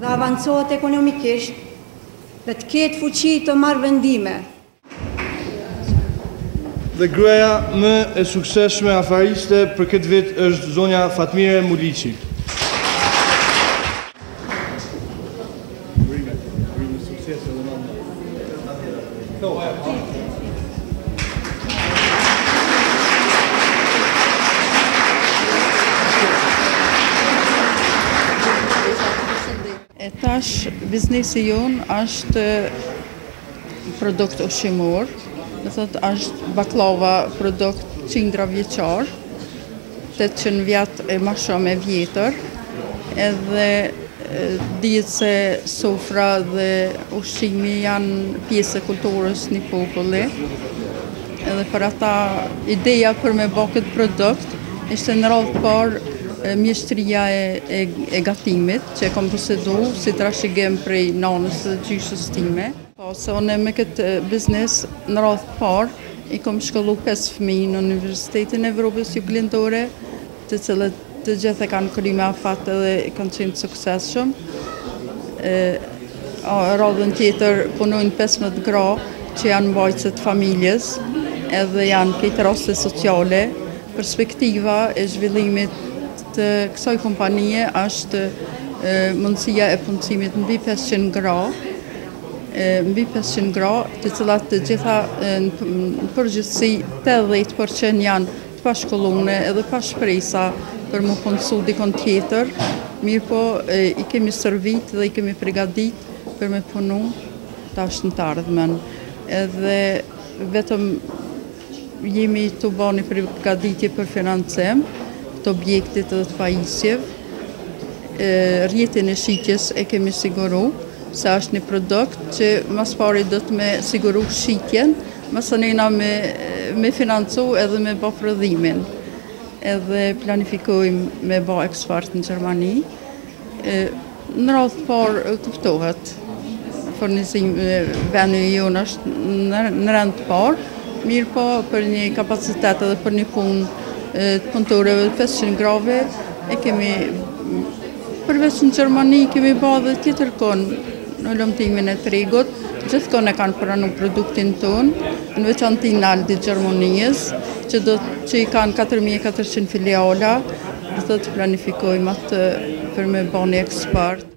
Dhe avancohet ekonomikisht dhe të ketë fuqi të marrë vendime. Dhe gruaja më e suksesshme afariste për këtë vit është zonja Fatmire Muliqi. E tash, biznesi jonë është produkt ushqimor, dhe thot është baklava produkt qindra vjeqar, 800 vjetë e ma shumë e vjetër, edhe dihet se sofra dhe ushqimi janë pjesë e kulturës një populli, edhe për ata ideja për me bë këtë produkt ishte në radhë parë mjeshtria e gatimit, që e kom posedu si trashëgim prej nanës dhe gjyshës time. Se unë me këtë biznes në radhë parë i kom shkollu 5 fëmijë në Universitetin e Evropës Juglindore, të cilët të gjithë e kanë kryer me afat edhe kanë qenë suksesshëm. Radhën tjetër punojnë 15 gra që janë mbajtëse të familjes, edhe janë këtë raste sociale. Perspektiva e zhvillimit të kësaj kompanie është mundësia e punësimit mbi 500 gra, të cilat të gjitha në përgjithësi 80% janë të pashkollune edhe pa shpresa për më punësu dikon tjetër, mirë po i kemi servit dhe i kemi pregadit për me punu tash në të ardhmen. Edhe vetëm jemi të bani pregaditje për financim të objektit dhe të pajisjev. Rjetin e shitjes e kemi siguru, se është një produkt që mas pari do të me siguru shitjen, mas anena me financu edhe me bë prodhimin. Edhe planifikojmë me bë eksport në Gjermani. Në radhë parë kuptohet, furnizim vendi jonë është në rend parë, mirë po për një kapacitet edhe për një punë të punëtorëve 500 grave e kemi përveç në Gjermani kemi bërë dhe tjetër konë në lëmtimin e tregut, gjithkohë e kanë pranu produktin tonë, në veçanti në Aldi Gjermanisë, që i kanë 4400 filiala, dhe të planifikojmë atë për me bani eksport.